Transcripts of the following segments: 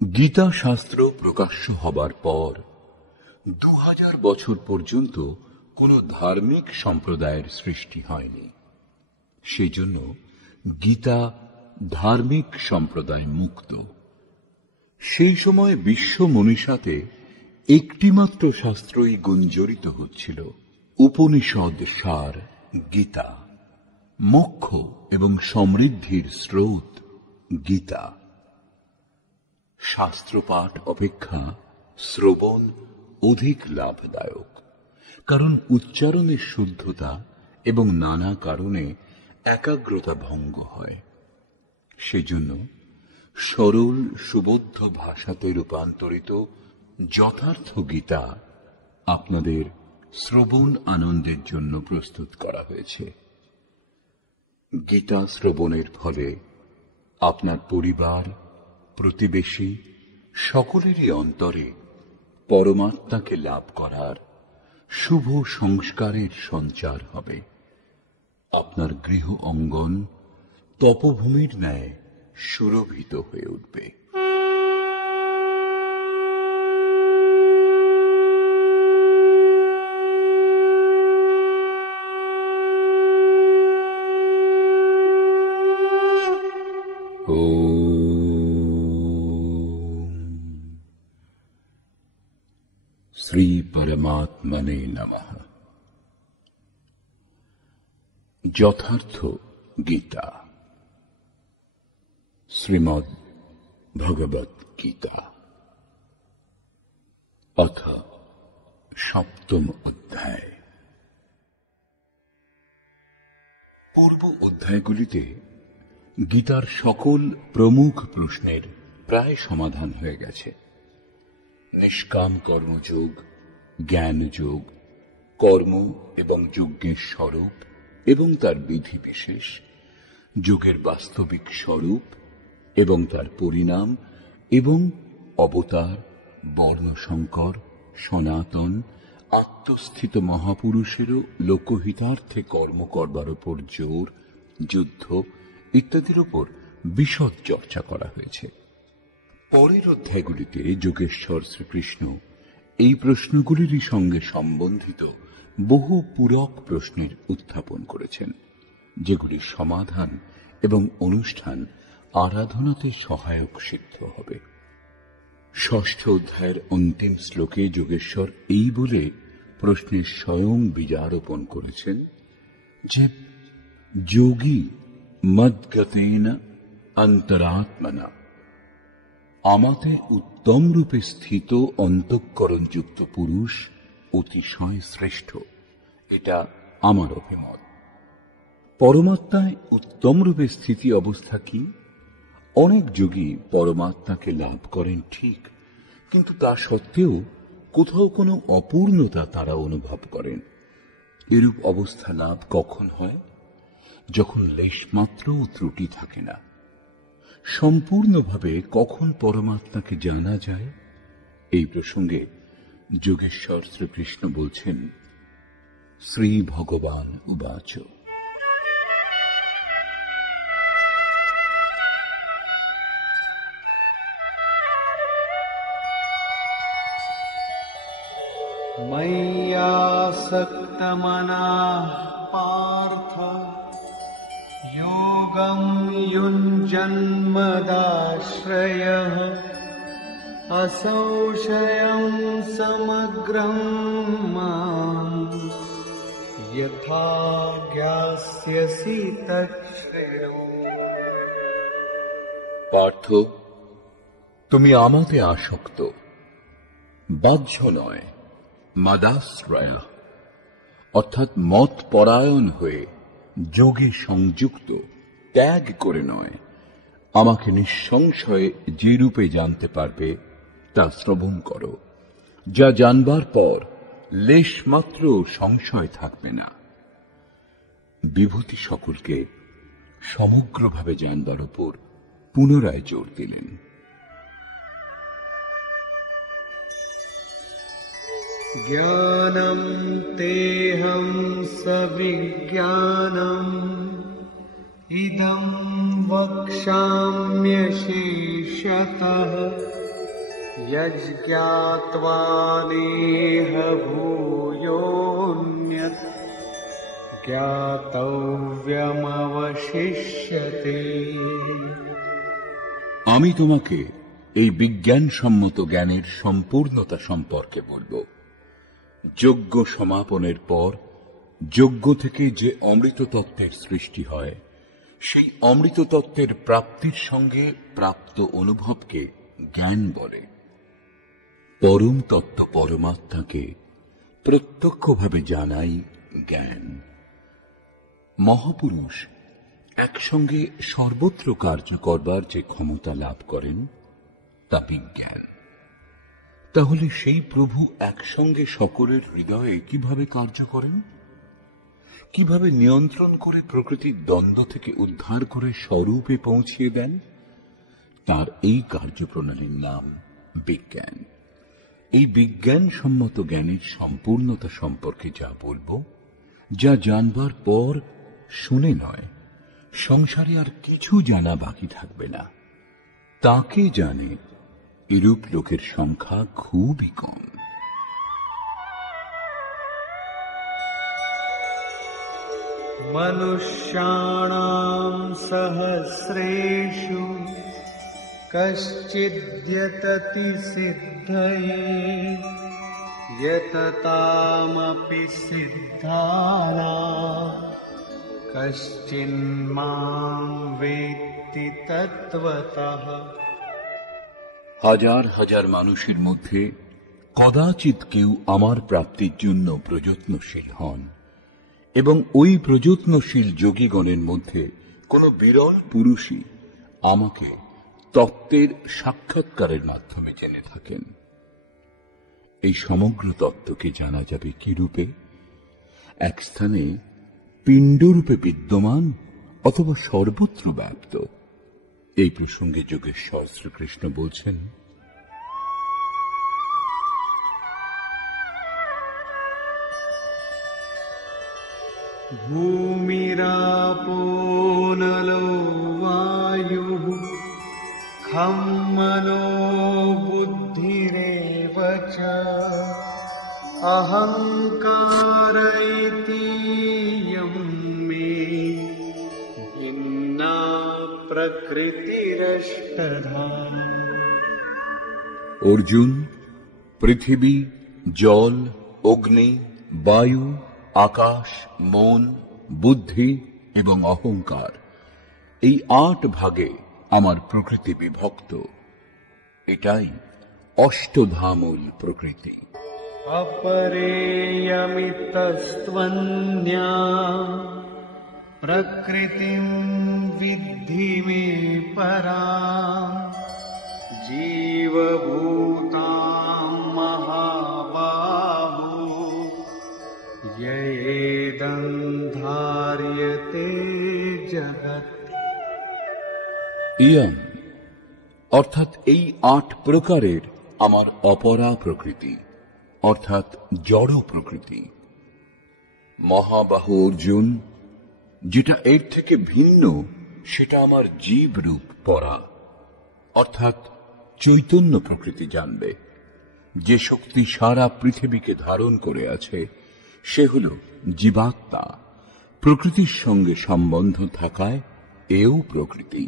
গীতা শাস্ত্র প্রকাশ্য হবার পর 2000 বছর পর্যন্ত কোন ধার্মিক সম্প্রদায়ের সৃষ্টি হয়নি। সেজন্য গীতা ধার্মিক সম্প্রদায় মুক্ত। সেই সময় বিশ্ব মনীষাতে একটিমাত্র শাস্ত্রই গুঞ্জরিত হচ্ছিল, উপনিষদ সার গীতা, মোক্ষ এবং সমৃদ্ধির স্রোত গীতা। শাস্ত্রপাঠ অপেক্ষা শ্রবণ অধিক লাভদায়ক, কারণ উচ্চারণের শুদ্ধতা এবং নানা কারণে একাগ্রতা ভঙ্গ হয়। সেজন্য সরল সুবোধ্য ভাষাতে রূপান্তরিত যথার্থ গীতা আপনাদের শ্রবণ আনন্দের জন্য প্রস্তুত করা হয়েছে। গীতা শ্রবণের ফলে আপনার পরিবার, প্রতিবেশী সকলেরই অন্তরে পরমাত্মাকে লাভ করার শুভ সংস্কারের সঞ্চার হবে। আপনার গৃহ অঙ্গন তপভূমির ন্যায় সুরভিত হয়ে উঠবে। শ্রী পরমাত্মনে নমঃ। যথার্থ গীতা, শ্রীমদ্ ভগবত গীতা, অথ সপ্তম অধ্যায়। পূর্ব অধ্যায়গুলিতে গীতার সকল প্রমুখ প্রশ্নের প্রায় সমাধান হয়ে গেছে। নিষ্কাম কর্মযোগ, জ্ঞানযোগ, কর্ম এবং যজ্ঞের স্বরূপ এবং তার বিধি বিশেষ, যোগের বাস্তবিক স্বরূপ এবং তার পরিণাম, এবং অবতার, বর্ণসংকর, সনাতন, আত্মস্থিত মহাপুরুষেরও লোকহিতার্থে কর্ম করবার উপর জোর, যুদ্ধ ইত্যাদির উপর বিশদ চর্চা করা হয়েছে। পরের অধ্যায়গুলিতে যোগেশ্বর শ্রীকৃষ্ণ এই প্রশ্নগুলিরই সঙ্গে সম্বন্ধিত বহু পূরক প্রশ্নের উত্থাপন করেছেন, যেগুলির সমাধান এবং অনুষ্ঠান আরাধনাতে সহায়ক সিদ্ধ হবে। ষষ্ঠ অধ্যায়ের অন্তিম শ্লোকে যোগেশ্বর এই বলে প্রশ্নের স্বয়ং বীজারোপণ করেছেন যে যোগী মদ্গতেন অন্তরাত্মনা, আমাতে উত্তম রূপে স্থিত অন্তঃকরণযুক্ত পুরুষ অতিশয় শ্রেষ্ঠ, এটা আমার অভিমত। পরমাত্মায় উত্তম রূপে স্থিতি অবস্থা কি? অনেক যোগী পরমাত্মাকে লাভ করেন ঠিক, কিন্তু তা সত্ত্বেও কোথাও কোনো অপূর্ণতা তারা অনুভব করেন। এরূপ অবস্থা লাভ কখন হয়? যখন লেশমাত্রও ত্রুটি থাকে না। সম্পূর্ণভাবে কখন পরমাত্মাকে জানা যায়? এই প্রসঙ্গে যোগেশ্বর শ্রীকৃষ্ণ বলছেন, শ্রী ভগবান উবাচ, ময়্যাসক্তমনাঃ পার্থ যোগং युञ्जन्मदाश्रयः असंशयं समग्रं माम् यथा ज्ञास्यसि तच्छृणु। পার্থ, তুমি আমাতে আসক্ত, বাহ্য নয়, মাদাশ্রয়া অর্থাৎ মত পরায়ণ হয়ে যোগে সংযুক্ত, ত্যাগ করে নয়, আমাকে নিঃসংশয়ে যে রূপে জানতে পারবে তা শ্রবণ করো, যা জানবার পর লেশমাত্র সংশয় থাকবে না। বিভূতি সকলকে সমগ্রভাবে জানবার উপর পুনরায় জোর দিলেন। জ্ঞানম তেহং সবিজ্ঞানম ইদং বক্ষ্যাম্যশেষতঃ यज्ञात्वा नेह भूयोऽन्यत् ज्ञातव्यमवशिष्यते। আমি তোমাকে এই বিজ্ঞানসম্মত জ্ঞানের সম্পূর্ণতা সম্পর্কে বলবো। যজ্ঞ সমাপনের পর যজ্ঞ থেকে যে অমৃত তত্ত্বের সৃষ্টি হয়, সেই অমৃত তত্ত্বের প্রাপ্তির সঙ্গে প্রাপ্ত অনুভবকে জ্ঞান বলে। পরম তত্ত্ব পরমাত্মাকে প্রত্যক্ষভাবে জানাই জ্ঞান। মহাপুরুষ একসঙ্গে সর্বত্র কার্য করবার যে ক্ষমতা লাভ করেন তা বিজ্ঞান। তাহলে সেই প্রভু একসঙ্গে সকলের হৃদয়ে কিভাবে কার্য করেন, কিভাবে নিয়ন্ত্রণ করে প্রকৃতির দ্বন্দ্ব থেকে উদ্ধার করে স্বরূপে পৌঁছিয়ে দেন, তার এই কার্যপ্রণালীর নাম বিজ্ঞান। এই বিজ্ঞানসম্মত জ্ঞানের সম্পূর্ণতা সম্পর্কে যা বলবো, যা জানবার পর শুনে নয়, সংসারে আর কিছু জানা বাকি থাকবে না, তাকে জানে এরূপ লোকের সংখ্যা খুবই কম। মনুষ্যাণাং সহস্রেষু কশ্চিদ্যততি সিদ্ধয়ে যততামপি সিদ্ধানাং কশ্চিন্মাং বেত্তি তত্ত্বতঃ। হাজার হাজার মানুষের মধ্যে কদাচিৎ কেউ আমার প্রাপ্তির জন্য প্রযত্নশীল হন, এবং ওই প্রযত্নশীল যোগীগণের মধ্যে কোন বিরল পুরুষই আমাকে তত্ত্বের সাক্ষাৎকারের মাধ্যমে জেনে থাকেন। এই সমগ্র তত্ত্বকে জানা যাবে কি রূপে? এক স্থানে পিণ্ডরূপে বিদ্যমান অথবা সর্বত্র ব্যাপ্ত। এই প্রসঙ্গে যোগেশ্বর শ্রীকৃষ্ণ বলছেন, ভূমিরাপো নলো বায়ুঃ খম মনো বুদ্ধিরেব চ অহংকার ইতি ইয়ং মে ভিন্না প্রকৃতিরষ্টধা। অর্জুন, পৃথিবী, জল, অগ্নি, বায়ু, আকাশ, মন, বুদ্ধি এবং অহংকার, এই 8 ভাগে আমার প্রকৃতি বিভক্ত। এটাই অষ্টধামূল প্রকৃতি। অপরেয়মিতস্ত্বন্যা প্রকৃতিম বিদ্ধি মে পরাম জীবভূতাম মহাবাহো ইয়েদং ধার্যতে জগৎ। ইয়ং অর্থাৎ এই 8 প্রকারের আমার অপরা প্রকৃতি, অর্থাৎ জড় প্রকৃতি। মহাবাহু অর্জুন, যেটা এর থেকে ভিন্ন সেটা আমার জীব রূপ পরা, অর্থাৎ চৈতন্য প্রকৃতি জানবে। যে শক্তি সারা পৃথিবীকে ধারণ করে আছে সে হল জীবাত্মা। প্রকৃতির সঙ্গে সম্বন্ধ থাকায় এও প্রকৃতি।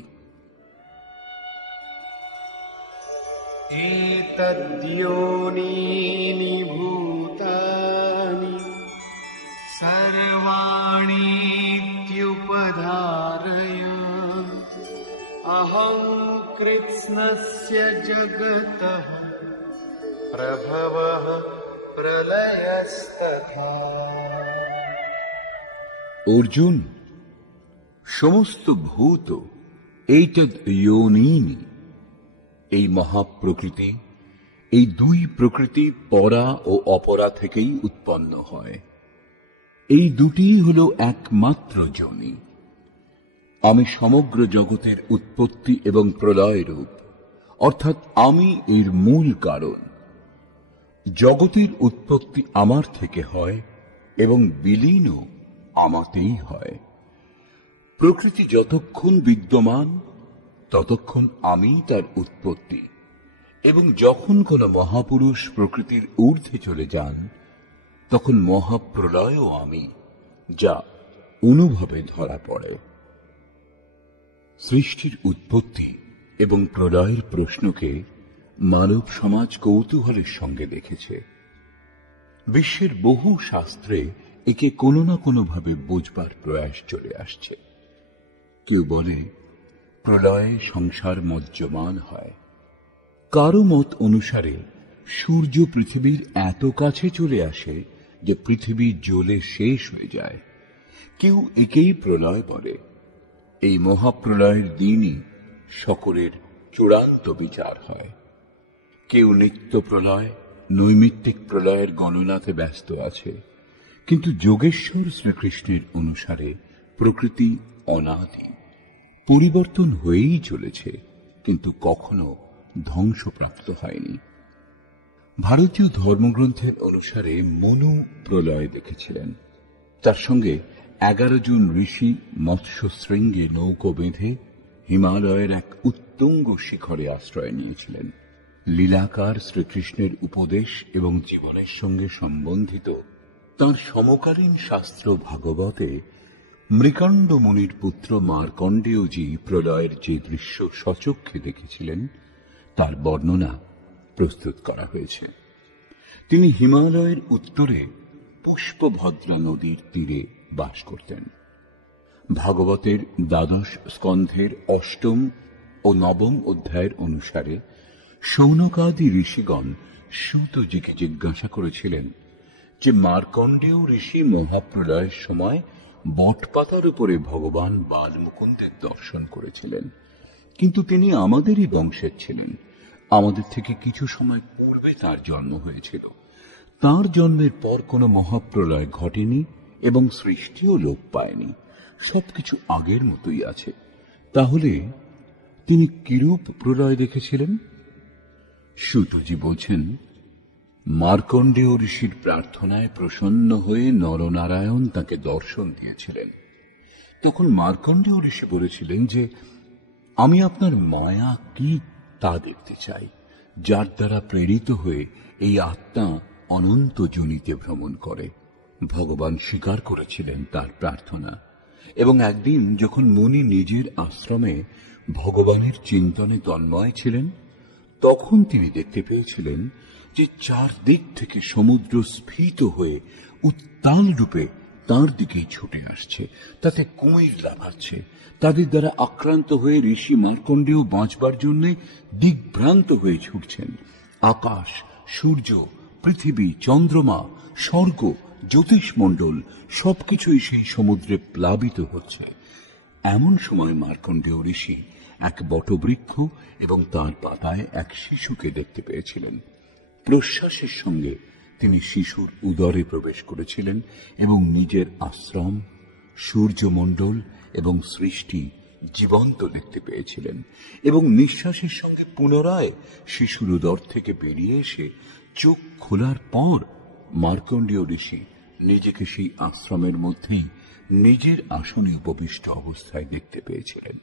এতদ্যোনীনি ভূতানি সর্বাণীত্যুপধারয় অহং কৃৎস্নস্য জগতঃ প্রভবঃ প্রলয়স্তথা। অর্জুন, সমস্ত ভূত এইতদ যোনীনি, এই মহাপ্রকৃতি, এই 2 প্রকৃতি পরা ও অপরা থেকেই উৎপন্ন হয়। এই দুটিই হল একমাত্র যোনি। আমি সমগ্র জগতের উৎপত্তি এবং প্রলয় রূপ, অর্থাৎ আমি এর মূল কারণ। জগতের উৎপত্তি আমার থেকে হয় এবং বিলীনও আমাতেই হয়। প্রকৃতি যতক্ষণ বিদ্যমান ততক্ষণ আমি তার উৎপত্তি, এবং যখন কোন মহাপুরুষ প্রকৃতির ঊর্ধ্বে চলে যান, তখন মহাপ্রলয়ও আমি, যা অনুভবে ধরা পড়ে। সৃষ্টির উৎপত্তি এবং প্রলয়ের প্রশ্নকে মানব সমাজ কৌতূহলের সঙ্গে দেখেছে। বিশ্বের বহু শাস্ত্রে একে কোনো না কোনোভাবে বোঝবার প্রয়াস চলে আসছে। কেউ বলে প্রলয়ে সংসার মজ্জমান হয়, কারো মত অনুসারে সূর্য পৃথিবীর এত কাছে চলে আসে যে পৃথিবী জ্বলে শেষ হয়ে যায়। কেউ একেই প্রলয় বলে। এই মহাপ্রলয়ের দিনই সকলের চূড়ান্ত বিচার হয়। কেউ নিত্য প্রলয়, নৈমিত্তিক প্রলয়ের গণনাতে ব্যস্ত আছে, কিন্তু যোগেশ্বর শ্রীকৃষ্ণের অনুসারে প্রকৃতি অনাদি, পরিবর্তন হয়েই চলেছে, কিন্তু কখনো ধ্বংসপ্রাপ্ত হয়নি। ভারতীয় ধর্মগ্রন্থের অনুসারে মনু প্রলয় দেখেছিলেন। তার সঙ্গে 11 জন ঋষি মৎস্য শৃঙ্গে নৌকো বেঁধে হিমালয়ের এক উত্তুঙ্গ শিখরে আশ্রয় নিয়েছিলেন। লীলাকার শ্রীকৃষ্ণের উপদেশ এবং জীবনের সঙ্গে সম্বন্ধিত তাঁর সমকালীন শাস্ত্র ভাগবতে মৃকাণ্ড মুনির পুত্র মার্কণ্ডেয়জি প্রলয়ের যে দৃশ্য সচক্ষে দেখেছিলেন, তার বর্ণনা প্রস্তুত করা হয়েছে। তিনি হিমালয়ের উত্তরে পুষ্পভদ্রা নদীর তীরে বাস করতেন। ভাগবতের 12 স্কন্ধের 8ম ও 9ম অধ্যায়ের অনুসারে শৌনকাদি ঋষিগণ সূতজিকে জিজ্ঞাসা করেছিলেন যে মার্কণ্ডেয় ঋষি মহাপ্রলয়ের সময় বটপাতার উপরে ভগবান বালমুকুন্দের দর্শন করেছিলেন, কিন্তু তিনি আমাদেরই বংশের ছিলেন। আমাদের থেকে কিছু সময় পূর্বে তার জন্ম হয়েছিল। তার জন্মের পর কোনো মহাপ্রলয় ঘটেনি এবং সৃষ্টিও লোপ পায়নি। সবকিছু আগের মতোই আছে। তাহলে তিনি কিরূপ প্রলয় দেখেছিলেন? সূতজি বলছেন, মার্কণ্ডেয় ঋষির প্রার্থনায় প্রসন্ন হয়ে নরনারায়ণ তাকে দর্শন দিয়েছিলেন। তখন মার্কণ্ডেয় ঋষি বলেছিলেন যে আমি আপনার মায়া কি তা দেখতে চাই, যার দ্বারা প্রেরিত হয়ে এই আত্মা অনন্ত যোনিতে ভ্রমণ করে। ভগবান স্বীকার করেছিলেন তার প্রার্থনা, এবং একদিন যখন মুনি নিজের আশ্রমে ভগবানের চিন্তনে তন্ময় ছিলেন, তখন তিনি দেখতে পেয়েছিলেন যে চারদিক থেকে সমুদ্র স্ফীত হয়ে উত্তাল রূপে তাঁর দিকেই ছুটে আসছে। তাতে কুমির লাফাচ্ছে। তাদের দ্বারা আক্রান্ত হয়ে ঋষি মার্কণ্ডেয় বাঁচবার জন্য দিগ্ভ্রান্ত হয়ে ছুটছেন। আকাশ, সূর্য, পৃথিবী, চন্দ্রমা, স্বর্গ, জ্যোতিষমণ্ডল সবকিছুই সেই সমুদ্রে প্লাবিত হচ্ছে। এমন সময় মার্কণ্ডেয় ঋষি এক বটবৃক্ষ এবং তার পাতায় এক শিশুকে দেখতে পেয়েছিলেন। প্রশ্বাসের সঙ্গে তিনি শিশুর উদরে প্রবেশ করেছিলেন এবং নিজের আশ্রম, সূর্যমণ্ডল এবং সৃষ্টি জীবন্ত দেখতে পেয়েছিলেন, এবং নিঃশ্বাসের সঙ্গে পুনরায় শিশুর উদর থেকে বেরিয়ে এসে চোখ খোলার পর মার্কণ্ডেয় ঋষি নিজেকে সেই আশ্রমের মধ্যেই নিজের আসনে উপবিষ্ট অবস্থায় দেখতে পেয়েছিলেন।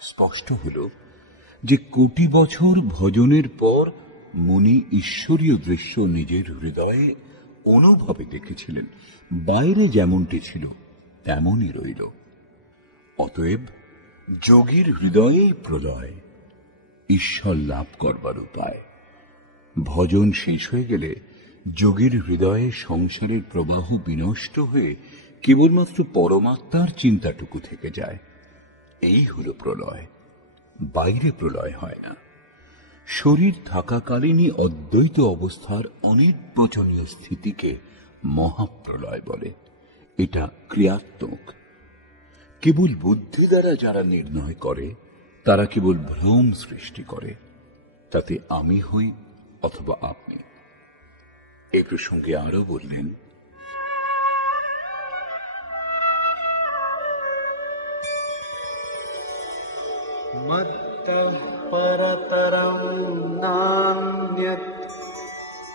স্পষ্ট হল যে কোটি বছর ভজনের পর মুনি ঈশ্বরীয় দৃশ্য নিজের হৃদয়ে অনুভবে দেখেছিলেন। বাইরে যেমনটি ছিল তেমনই রইল। অতএব যোগীর হৃদয়েই প্রলয়, ঈশ্বর লাভ করবার উপায়। ভজন শেষ হয়ে গেলে যোগীর হৃদয়ে সংসারের প্রবাহ বিনষ্ট হয়ে কেবলমাত্র পরমাত্মার চিন্তাটুকু থেকে যায়। এই হল প্রলয়। বাইরে প্রলয় হয় না। শরীর থাকাকালীনই অদ্বৈত অবস্থার অনির্বচনীয় স্থিতিকে মহাপ্রলয় বলে। এটা ক্রিয়াত্মক। কেবল বুদ্ধি দ্বারা যারা নির্ণয় করে তারা কেবল ভ্রম সৃষ্টি করে, তাতে আমি হই অথবা আপনি। এ প্রসঙ্গে আরো বললেন, मत्तः परतरं नान्यत्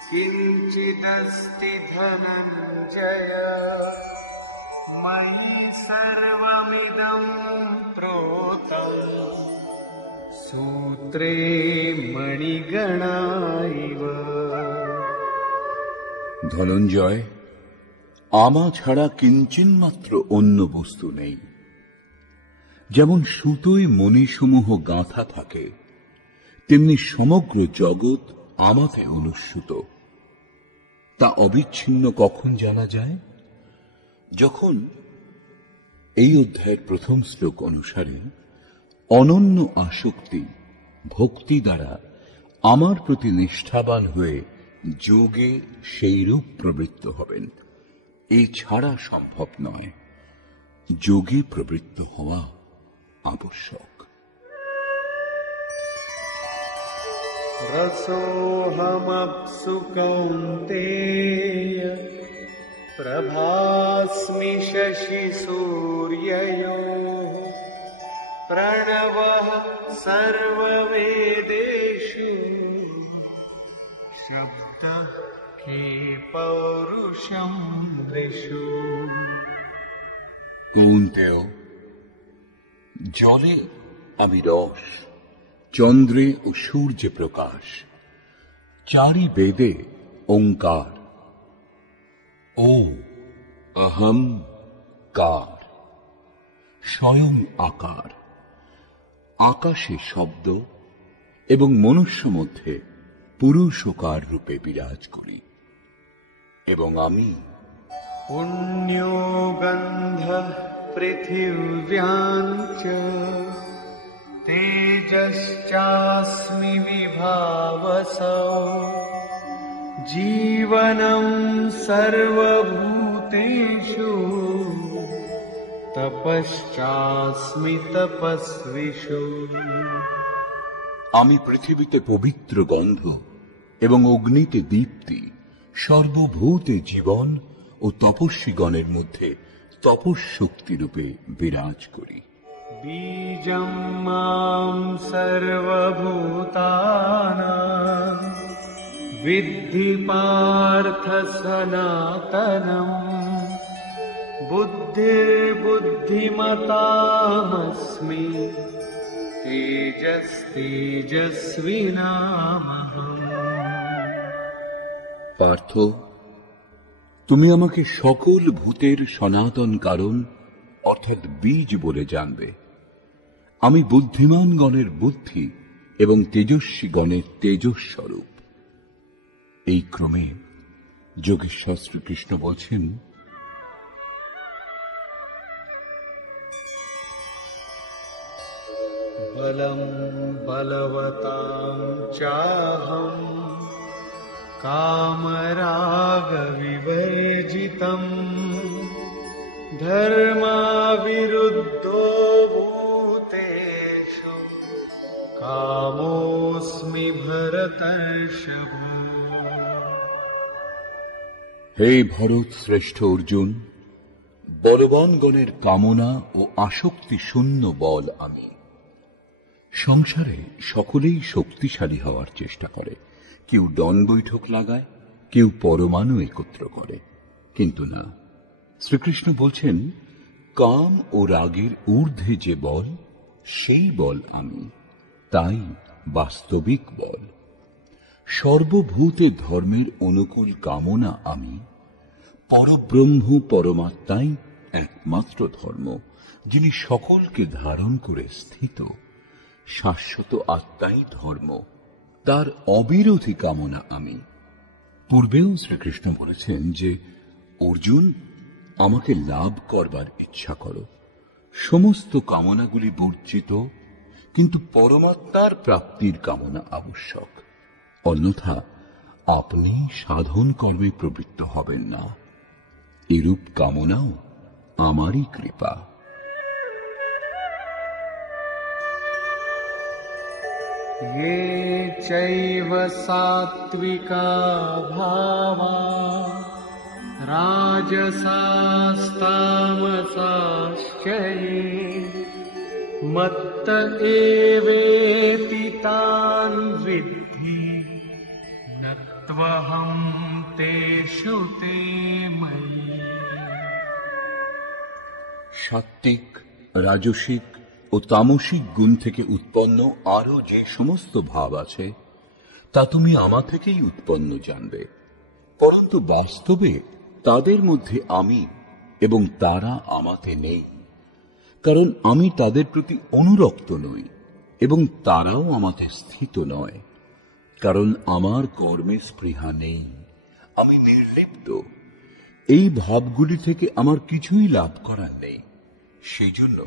किञ्चिदस्ति धनञ्जय मयि सर्वमिदं प्रोतं सूत्रे मणिगणा इव। ধনঞ্জয়, আমা ছাড়া কিঞ্চিন্মাত্র অন্য বস্তু নেই। যেমন সুতোয় মণিসমূহ গাঁথা থাকে, তেমনি সমগ্র জগৎ আমাতে অনুস্যূত। তা অবিচ্ছিন্ন কখন জানা যায়? যখন এই অধ্যায়ের প্রথম শ্লোক অনুসারে অনন্য আসক্তি ভক্তি দ্বারা আমার প্রতি নিষ্ঠাবান হয়ে যোগে সেই রূপ প্রবৃত্ত হবেন। এছাড়া সম্ভব নয়। যোগে প্রবৃত্ত হওয়া আবশ্যক। रसोऽहमप्सु कौन्तेय प्रभास्मि शशिसूर्ययोः प्रणवः सर्ववेदेषु शब्दः के पौरुषं नृषु। কৌন্তেয়, জলে আমি রস, চন্দ্রে ও সূর্যে প্রকাশ, চারি বেদে ওঙ্কার। ও অহম কার, স্বয়ং আকার। আকাশে শব্দ এবং মনুষ্য মধ্যে পুরুষকার রূপে বিরাজ করি। এবং আমি पुण्यो गन्धः पृथिव्यां च तेजश्चास्मि विभावसौ जीवनं सर्वभूतेषु तपश्चास्मि तपस्विषु। আমি পৃথিবীতে পবিত্র গন্ধ এবং অগ্নিতে দীপ্তি, সর্বভূতে জীবন ও তপস্বীগণের মধ্যে তপঃশক্তি রূপে বিরাজ করি। बीजं मां सर्वभूतानां विद्धि पार्थ सनातनम् बुद्धिर्बुद्धिमतामस्मि तेजस्तेजस्विनामहम्। পার্থ, তুমি আমাকে সকল ভূতের সনাতন কারণ অর্থাৎ বীজ বলে জানবে। আমি বুদ্ধিমান গণের বুদ্ধি এবং তেজস্বী গণের তেজস্বরূপ। এই ক্রমে যোগেশ্বর শ্রীকৃষ্ণ বলছেন, बलं बलवतां चाहं कामरागविवर्जितं धर्माविरुद्धो भूतेषु कामोऽस्मि भरतर्षभ। হে ভরত শ্রেষ্ঠ অর্জুন, বলবানগণের কামনা ও আসক্তি শূন্য বল আমি। সংসারে সকলেই শক্তিশালী হওয়ার চেষ্টা করে। কেউ ডন বৈঠক লাগায়, কেউ পরমাণু একত্র করে, কিন্তু না, শ্রীকৃষ্ণ বলছেন কাম ও রাগের ঊর্ধ্বে যে বল, সেই বল আমি, তাই বাস্তবিক বল। সর্বভূতে ধর্মের অনুকূল কামনা আমি। পরব্রহ্ম পরমাত্মাই একমাত্র ধর্ম, যিনি সকলকে ধারণ করে স্থিত। শাশ্বত আত্মাই ধর্ম, তার অবিরোধী কামনা আমি। পূর্বেও শ্রীকৃষ্ণ বলেছেন যে অর্জুন, আমাকে লাভ করবার ইচ্ছা করো, সমস্ত কামনাগুলি বর্জিত, কিন্তু পরমাত্মার প্রাপ্তির কামনা আবশ্যক। অন্যথা আপনি সাধন কর্মে প্রবৃত্ত হবেন না। এরূপ কামনাও আমারই কৃপা। ये चैव सात्विका भावा राजसास्तामसाश्च ये मत्त एवेति तान् विद्धि न त्वहं तेषु ते मयि। সাত্ত্বিক, রাজসিক ও তামসিক গুণ থেকে উৎপন্ন আরো যে সমস্ত ভাব আছে তা তুমি আমা থেকেই উৎপন্ন জানবে, পরন্তু বাস্তবে তাদের মধ্যে আমি এবং তারা আমাতে নেই, কারণ আমি তাদের প্রতি অনুরক্ত নই এবং তারাও আমাতে স্থিত নয়, কারণ আমার কর্মে স্পৃহা নেই, আমি নির্লিপ্ত। এই ভাবগুলি থেকে আমার কিছুই লাভ করার নেই, সেই জন্য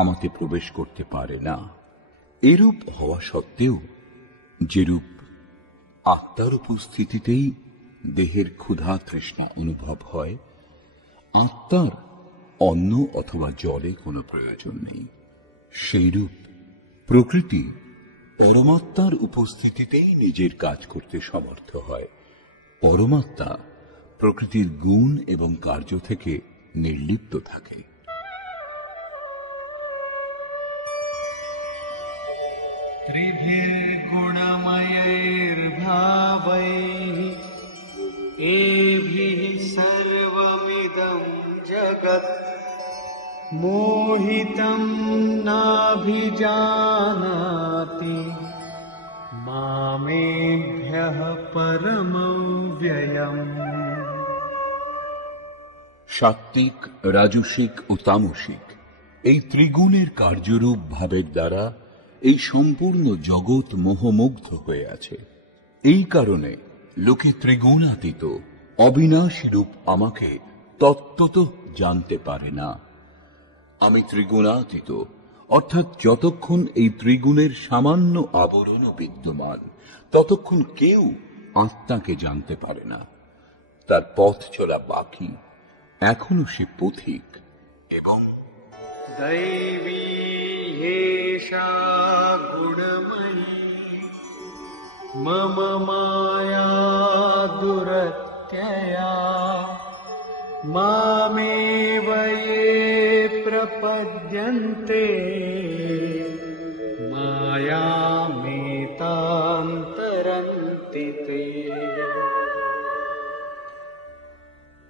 আমাতে প্রবেশ করতে পারে না। এরূপ হওয়া সত্ত্বেও যেরূপ আত্মার উপস্থিতিতেই দেহের ক্ষুধা তৃষ্ণা অনুভব হয়, আত্মার অন্ন অথবা জলে কোনো প্রয়োজন নেই, সেইরূপ প্রকৃতি পরমাত্মার উপস্থিতিতেই নিজের কাজ করতে সমর্থ হয়। পরমাত্মা প্রকৃতির গুণ এবং কার্য থেকে নির্লিপ্ত থাকে। ত্রিভির্গুণময়ৈর্ভাবৈঃ এভিঃ সর্বমিদং জগৎ মোহিতং নাভিজানাতি মামেভ্যঃ পরমব্যয়ম। সাত্ত্বিক, রাজসিক ও তামসিক এই ত্রিগুণের কার্যরূপ ভাবের দ্বারা এই সম্পূর্ণ জগৎ মোহমুগ্ধ হয়ে আছে। এই কারণে লোকে ত্রিগুণাতীত অবিনাশী রূপ আমাকে তত্ত্বত জানতে পারে না। আমি ত্রিগুণাতীত, অর্থাৎ যতক্ষণ এই ত্রিগুণের সামান্য আবরণ বিদ্যমান ততক্ষণ কেউ আত্মাকে জানতে পারে না। তার পথ চলা বাকি, এখনো সে পথিক। এবং দৈবী হেষা গুণময়ী মম মায়া দুরত্যয়া মামেব ये প্রপদ্যন্তে মায়ামেতাং তরন্তি তে।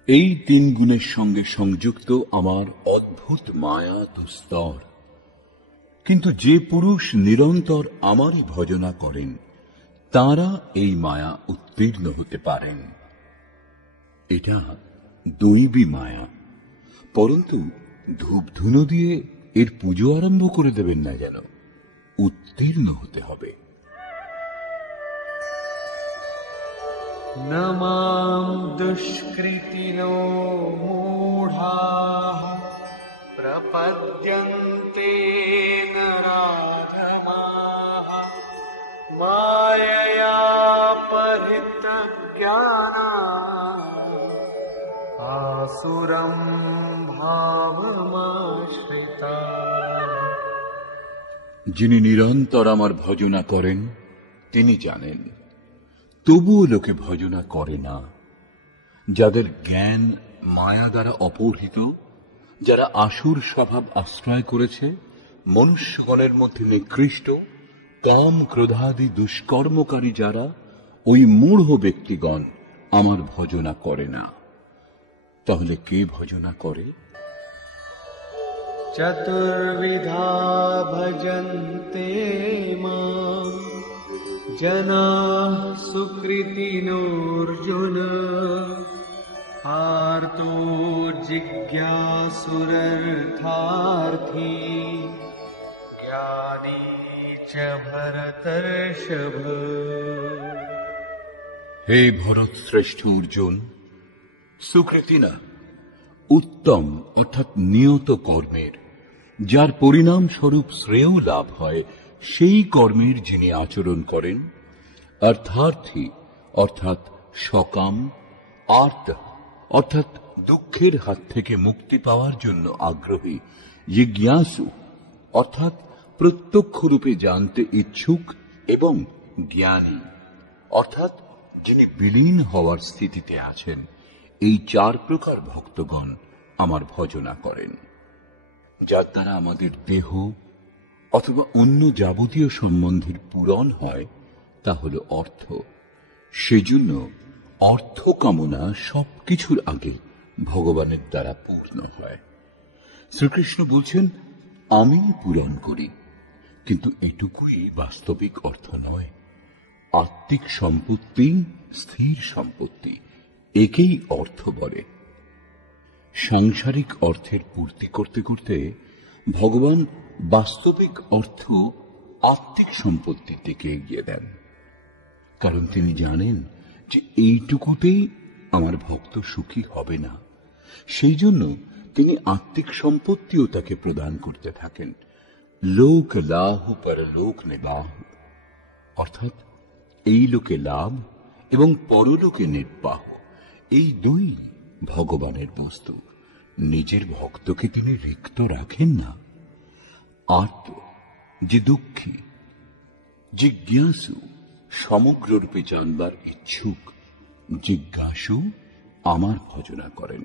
এই তিন গুণের সঙ্গে সংযুক্ত আমার অদ্ভুত মায়া দুস্তর, কিন্তু যে পুরুষ নিরন্তর আমারই ভজনা করেন তারা এই মায়া উত্তীর্ণ হতে পারেন। এটা দৈবী মায়া, পরন্তু ধূপধুনো দিয়ে এর পুজো আরম্ভ করে দেবেন না, যেন উত্তীর্ণ হতে হবে। न मां दुष्कृतिनो मूढाः प्रपद्यन्ते नराधमाः मायया परितज्ञानाः आसुरं भावमाश्रिताः। যিনি নিরন্তর আমার ভজনা করেন তিনি জানেন, তবুও লোকে ভজনা করে না। যাদের জ্ঞান মায়া দ্বারা অপহৃত, যারা আসুর স্বভাব আশ্রয় করেছে, মনুষ্যগণের মধ্যে নিকৃষ্ট, কাম ক্রোধাদি দুষ্কর্মকারী যারা, ওই মূঢ় ব্যক্তিগণ আমার ভজনা করে না। তাহলে কে ভজনা করে? চতুর্বিধা ভজন্তে মাম জনাঃ সুকৃতিনোর্জুন আর্তো জিজ্ঞাসুরর্থার্থী জ্ঞানী চ ভরতর্ষভ। হে ভরত শ্রেষ্ঠ অর্জুন, সুকৃতি না, উত্তম অর্থাৎ নিয়ত কর্মের, যার পরিণাম স্বরূপ শ্রেয় লাভ হয়, সেই কর্মের যিনি আচরণ করেন, অর্থার্থী অর্থাৎ সকাম, আর্ত অর্থাৎ দুঃখের হাত থেকে মুক্তি পাওয়ার জন্য আগ্রহী, জিজ্ঞাসু অর্থাৎ প্রত্যক্ষ রূপে জানতে ইচ্ছুক, এবং জ্ঞানী অর্থাৎ যিনি বিলীন হওয়ার স্থিতিতে আছেন, এই চার প্রকার ভক্তগণ আমার ভজনা করেন। যার দ্বারা আমাদের দেহ অথবা অন্য যাবতীয় সম্বন্ধের পূরণ হয় তা হল অর্থ। সেজন্য অর্থ কামনা সবকিছুর আগে ভগবানের দ্বারা পূর্ণ হয়। শ্রীকৃষ্ণ বলছেন, আমি পূরণ করি, কিন্তু এটুকুই বাস্তবিক অর্থ নয়। আত্মিক সম্পত্তি স্থির সম্পত্তি, একেই অর্থ বলে। সাংসারিক অর্থের পূর্তি করতে করতে ভগবান বাস্তবিক অর্থ আত্মিক সম্পত্তির দিকে এগিয়ে দেন, কারণ তিনি জানেন যে এইটুকুতেই আমার ভক্ত সুখী হবে না। সেই জন্য তিনি আত্মিক সম্পত্তিও তাকে প্রদান করতে থাকেন। লোক লাভ পরলোক নিবাহ, অর্থাৎ এই লোকে লাভ এবং পরলোকে নির্বাহ, এই দুই ভগবানের বস্তু। নিজের ভক্তকে তিনি রিক্ত রাখেন না। আর্ত, যে দুঃখী, জিজ্ঞাসু, সমগ্ররূপে জানবার ইচ্ছুক, জিজ্ঞাসু আমার ভজনা করেন।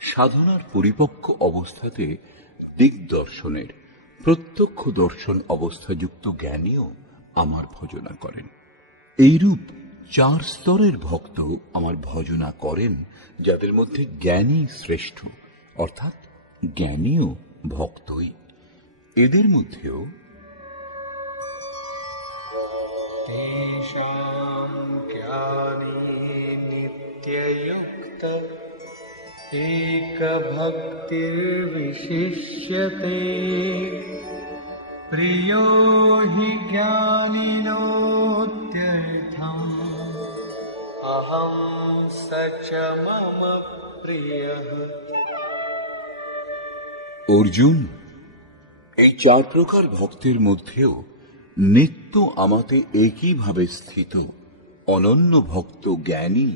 সাধনার পরিপক্ক অবস্থাতে দিগদর্শনের প্রত্যক্ষ দর্শন অবস্থাযুক্ত জ্ঞানীও আমার ভজনা করেন। এইরূপ 4 স্তরের ভক্ত আমার ভজনা করেন, যাদের মধ্যে জ্ঞানী শ্রেষ্ঠ, অর্থাৎ জ্ঞানীও ভক্তই। এদের মধ্যেও तेषां ज्ञानी नित्ययुक्त एकभक्तिर्विशिष्यते प्रियो हि ज्ञानिनोत्यर्थम् अहं स च मम प्रियः। অর্জুন, এই 4 প্রকার ভক্তের মধ্যেও নিত্য আমাতে একইভাবে স্থিত অনন্য ভক্ত জ্ঞানী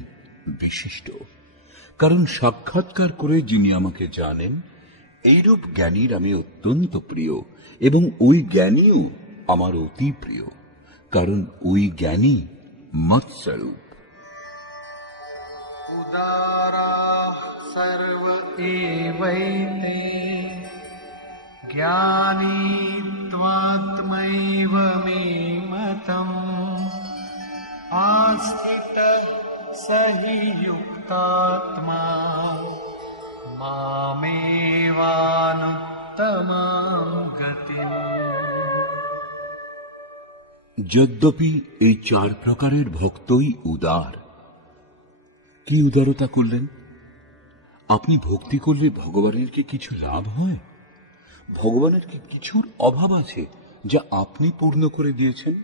বিশিষ্ট। কারণ সাক্ষাৎকার করে যিনি আমাকে জানেন, এইরূপ জ্ঞানীর আমি অত্যন্ত প্রিয়, এবং ওই জ্ঞানীও আমার অতি প্রিয়, কারণ ওই জ্ঞানী মৎস্বরূপ। उदाराः सर्व एवैते ज्ञानी त्वात्मैव मे मतम् आस्थितः स हि युक्तात्मा मामेवानुत्तमां गतिम्। যদ্যপি এই 4 প্রকারের ভক্তই উদার। কি উদারতা করলেন? আপনি ভক্তি করলে ভগবানের কি কিছু লাভ হয়? ভগবানের কি কিছুর অভাব আছে যা আপনি পূর্ণ করে দিয়েছেন?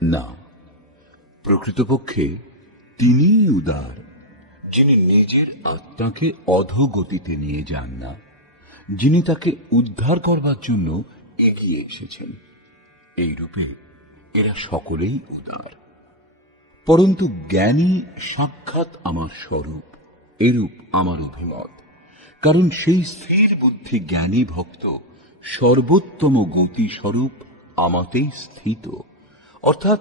না, প্রকৃতপক্ষে তিনিই উদার, যিনি নিজের আত্মাকে অধোগতিতে নিয়ে যান না, যিনি তাকে উদ্ধার করবার জন্য এগিয়ে এসেছেন। এই রূপে এরা সকলেই উদার। পরন্তু জ্ঞানী সাক্ষাৎ আমার স্বরূপ, এরূপ আমার অভিমত। কারণ সেই স্থির বুদ্ধি জ্ঞানী ভক্ত সর্বোত্তম গতি স্বরূপ আমাতেই স্থিত, অর্থাৎ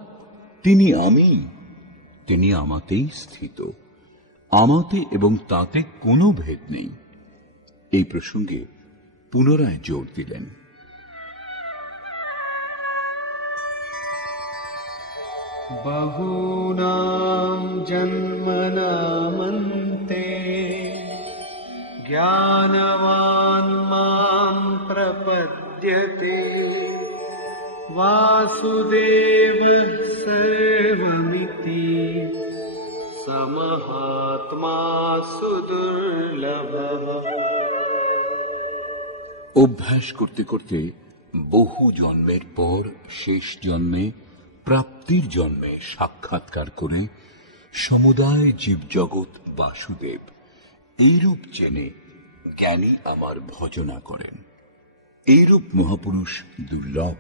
তিনি আমি, তিনি আমাতেই স্থিত। আমাতে এবং তাতে কোনো ভেদ নেই। এই প্রসঙ্গে পুনরায় জোর দিলেন। बहूनां जन्मनामन्ते ज्ञानवान् मां प्रपद्यते वासुदेवः सर्वमिति समहात्मा सुदुर्लभः। অভ্যাস করতে করতে বহু জন্মের পর শেষ জন্মে প্রাপ্তির জন্মে সাক্ষাৎকার করে সমুদায় জীবজগৎ বাসুদেব, এইরূপ জেনে জ্ঞানী আমার ভজনা করেন। এইরূপ মহাপুরুষ দুর্লভ।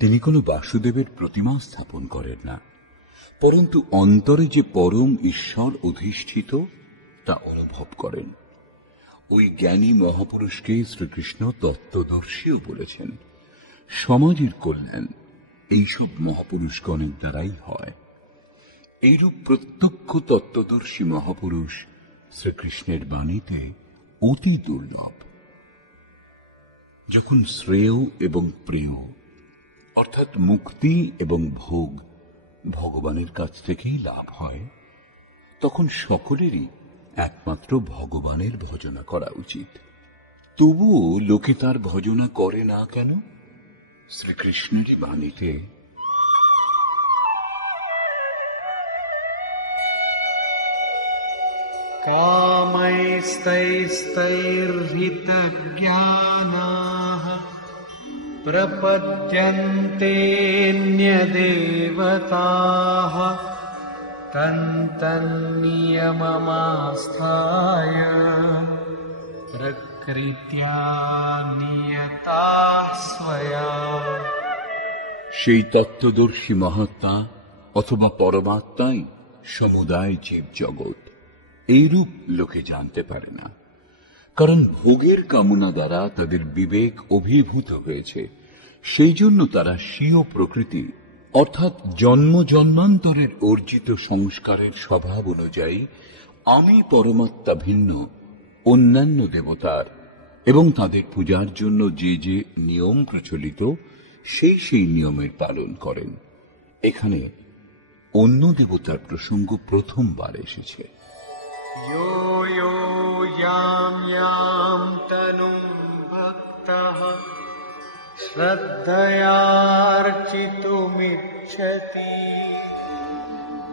তিনি কোনো বাসুদেবের প্রতিমা স্থাপন করেন না, পরন্তু অন্তরে যে পরম ঈশ্বর অধিষ্ঠিত তা অনুভব করেন। ওই জ্ঞানী মহাপুরুষকে শ্রীকৃষ্ণ তত্ত্বদর্শীও বলেছেন। সমাজের কল্যাণ এইসব মহাপুরুষগণের দ্বারাই হয়। এইরূপ প্রত্যক্ষ তত্ত্বদর্শী মহাপুরুষ শ্রীকৃষ্ণের বাণীতে অতি দুর্লভ। যখন শ্রেয় এবং প্রিয়, অর্থাৎ মুক্তি এবং ভোগ ভগবানের কাছ থেকেই লাভ হয়, তখন সকলেরই একমাত্র ভগবানের ভজনা করা উচিত। তবুও লোকে তার ভজনা করে না কেন? শ্রীকৃষ্ণেরই বাণীতে कामैस्तैस्तैर्हितज्ञानाः प्रपद्यन्तेऽन्यदेवताः तन्तन्नियममास्थाय प्रकृत्या नियताः स्वया। সেই তত্ত্বদর্শী মহাত্মা অথবা পরমাত্মাই সমুদায় জীব জগৎ, এইরূপ লোকে জানতে পারে না। কারণ ভোগের কামনা দ্বারা তাদের বিবেক অভিভূত হয়েছে। সেই জন্য তারা স্বীয় প্রকৃতি অর্থাৎ জন্ম জন্মান্তরের অর্জিত সংস্কারের স্বভাব অনুযায়ী আমি পরমাত্মা ভিন্ন অন্যান্য দেবতার এবং তাদের পূজার জন্য যে যে নিয়ম প্রচলিত সেই নিয়মের পালন করেন। এখানে অন্য দেবতার প্রসঙ্গ প্রথমবার এসেছে। यो यो यां यां तनुं भक्तः श्रद्धयार्चितुमिच्छति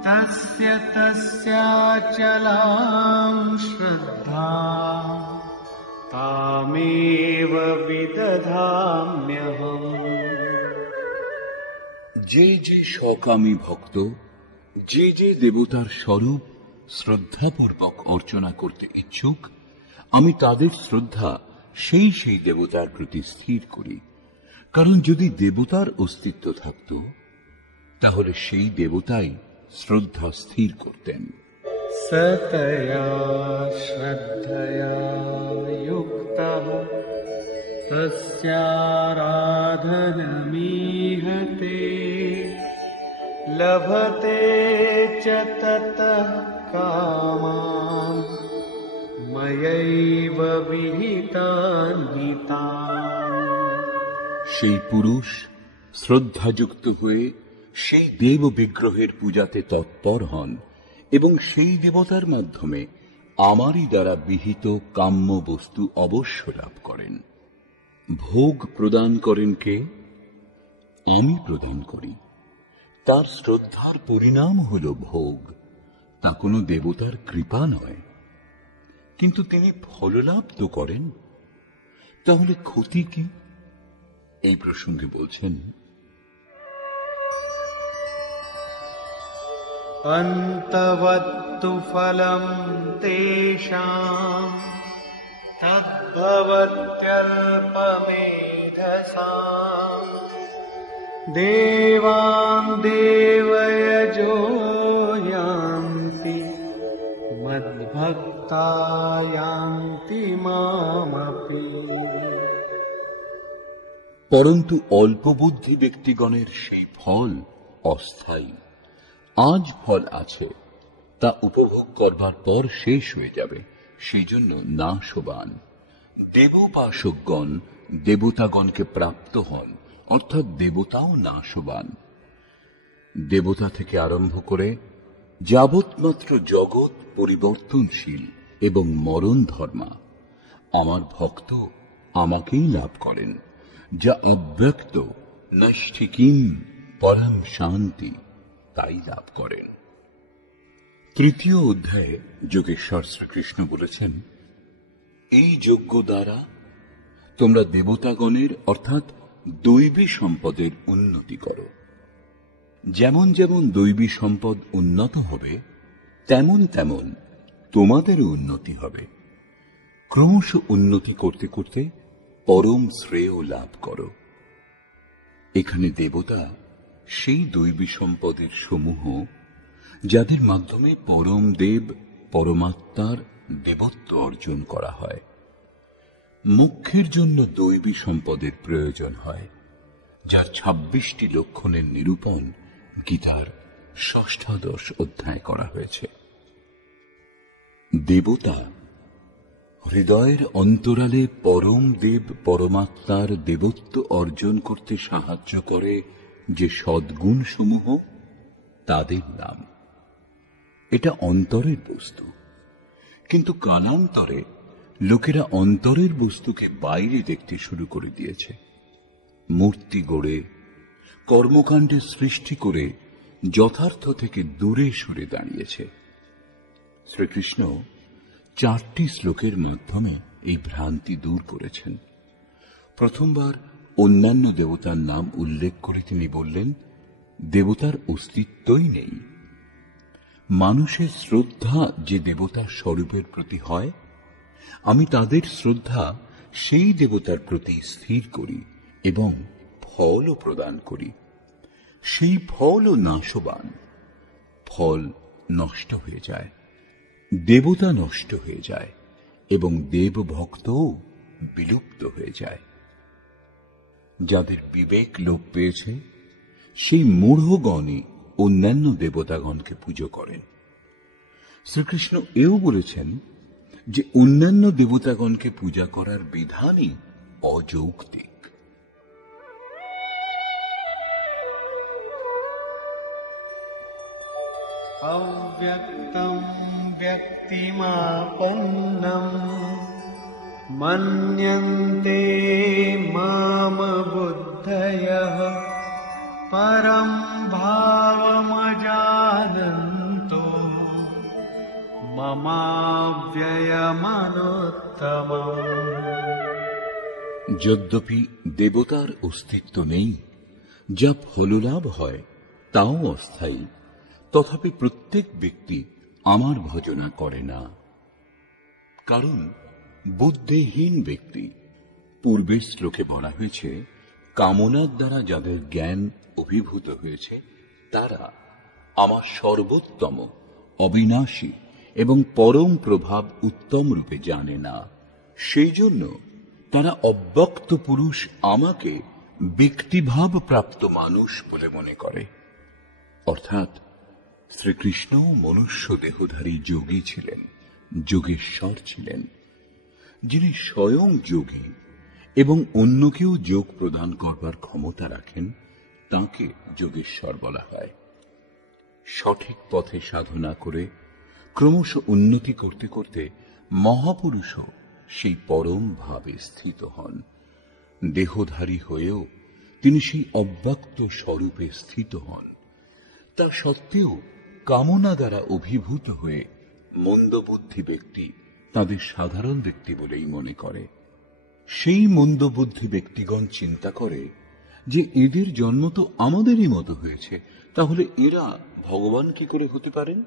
तस्य तस्याचलां श्रद्धा तामेव विदधाम्यहम्। যে যে সকামী ভক্ত যে যে দেবতার স্বরূপ শ্রদ্ধাপূর্বক অর্চনা করতে ইচ্ছুক, আমি তাদের শ্রদ্ধা সেই দেবতার প্রতি স্থির করি। কারণ যদি দেবতার অস্তিত্ব থাকত তাহলে সেই দেবতাই শ্রদ্ধা স্থির করতেন। सतया श्रद्धया युक्तः तस्याराधनमीहते लभते च ततः कामान् मयैव विहितान् हितान्। সেই পুরুষ শ্রদ্ধাযুক্ত হয়ে সেই দেব বিগ্রহের পূজাতে তৎপর হন এবং সেই দেবতার মাধ্যমে আমারই দ্বারা বিহিত কাম্য বস্তু অবশ্য লাভ করেন। ভোগ প্রদান করেন কে? আমি প্রদান করি। তার শ্রদ্ধার পরিণাম হল ভোগ, তা কোনো দেবতার কৃপা নয়। কিন্তু তিনি ফললাভ তো করেন, তাহলে ক্ষতি কি? এই প্রসঙ্গে বলছেন, अन्तवत्तु फलं तेषां तद्भवत्यल्पमेधसां देवान् देवयजो यान्ति मद्भक्ता यान्ति मामपि। পরন্তু অল্পবুদ্ধি ব্যক্তিগণের সেই ফল অস্থায়ী। আজ ফল আছে, তা উপভোগ করবার পর শেষ হয়ে যাবে, সেই জন্য নাশবান। দেবোপাসকগণ দেবতাগণকে প্রাপ্ত হন, অর্থাৎ দেবতাও নাশবান। দেবতা থেকে আরম্ভ করে যাবৎ মাত্র জগৎ পরিবর্তনশীল এবং মরণ ধর্মা। আমার ভক্ত আমাকেই লাভ করেন, যা অব্যক্ত নৈষ্ঠিকীম পরম শান্তি, তাই লাভ করেন। তৃতীয় অধ্যায়ে যোগেশ্বর শ্রীকৃষ্ণ বলেছেন, এই যজ্ঞ দ্বারা তোমরা দেবতাগণের অর্থাৎ দৈবী সম্পদের উন্নতি করো। যেমন যেমন দৈবী সম্পদ উন্নত হবে তেমন তেমন তোমাদেরও উন্নতি হবে। ক্রমশ উন্নতি করতে করতে পরম শ্রেয় লাভ করো। এখানে দেবতা সেই দৈবী সম্পদের সমূহ যাদের মাধ্যমে পরম দেব পরমাত্মার দেবত্ব অর্জন করা হয়। মোক্ষের জন্য দৈবী সম্পদের প্রয়োজন হয়, যার 26টি লক্ষণের নিরূপণ গীতার ষষ্ঠাদশ অধ্যায় করা হয়েছে। দেবতা হৃদয়ের অন্তরালে পরম দেব পরমাত্মার দেবত্ব অর্জন করতে সাহায্য করে যে সদ্গুণ সমূহ, তাদের নাম। এটা অন্তরের বস্তু, কিন্তু কালান্তরে লোকেরা অন্তরের বস্তুকে বাইরে দেখতে শুরু করে দিয়েছে। মূর্তি গড়ে, কর্মকাণ্ডের সৃষ্টি করে যথার্থ থেকে দূরে সরে দাঁড়িয়েছে। শ্রীকৃষ্ণ 4টি শ্লোকের মাধ্যমে এই ভ্রান্তি দূর করেছেন। প্রথমবার অন্যান্য দেবতার নাম উল্লেখ করে তিনি বললেন, দেবতার অস্তিত্বই নেই। মানুষের শ্রদ্ধা যে দেবতার স্বরূপের প্রতি হয়, আমি তাদের শ্রদ্ধা সেই দেবতার প্রতি স্থির করি এবং ফলও প্রদান করি। সেই ফলও নাশবান, ফল নষ্ট হয়ে যায়, দেবতা নষ্ট হয়ে যায় এবং দেবভক্তও বিলুপ্ত হয়ে যায়। যাদের বিবেক লোপ পেয়েছে সেই মূঢ়গণই অন্যান্য দেবতাগণকে পুজো করেন। শ্রীকৃষ্ণ এও বলেছেন যে অন্যান্য দেবতাগণকে পূজা করার বিধানই অযৌক্তিক। अव्यक्तं व्यक्तिमापन्नं मन्यन्ते माम बुद्धयः परं भावमजानन्तो ममाव्ययमनुत्तमम्। যদ্যপি দেবতার অস্তিত্ব নেই, যা ফললাভ হয় তাও অস্থায়ী, তথাপি প্রত্যেক ব্যক্তি আমার ভজনা করে না। কারণ বুদ্ধিহীন ব্যক্তি, পূর্বের শ্লোকে বলা হয়েছে, কামনার দ্বারা যাদের জ্ঞান অভিভূত হয়েছে তারা আমার সর্বোত্তম, অবিনাশী এবং পরম প্রভাব উত্তম রূপে জানে না। সেই জন্য তারা অব্যক্ত পুরুষ আমাকে ব্যক্তিভাব প্রাপ্ত মানুষ বলে মনে করে। অর্থাৎ শ্রীকৃষ্ণ মনুষ্য দেহধারী যোগী ছিলেন, যোগেশ্বর ছিলেন। যিনি স্বয়ং যোগী এবং অন্যকেও যোগ প্রদান করবার ক্ষমতা রাখেন, তাকে যোগেশ্বর বলা হয়। সঠিক পথে সাধনা করে ক্রমশ উন্নতি করতে করতে মহাপুরুষও সেই পরম ভাবে স্থিত হন। দেহধারী হয়েও তিনি সেই অব্যক্ত স্বরূপে স্থিত হন। তা সত্ত্বেও কামনা দ্বারা অভিভূত হয়ে মন্দবুদ্ধি ব্যক্তি তাদের সাধারণ ব্যক্তি বলেই মনে করে। সেই মন্দবুদ্ধি ব্যক্তিগণ চিন্তা করে যে এদের জন্ম তো আমাদেরই মতো হয়েছে, তাহলে এরা ভগবান কি করে হতে পারেন?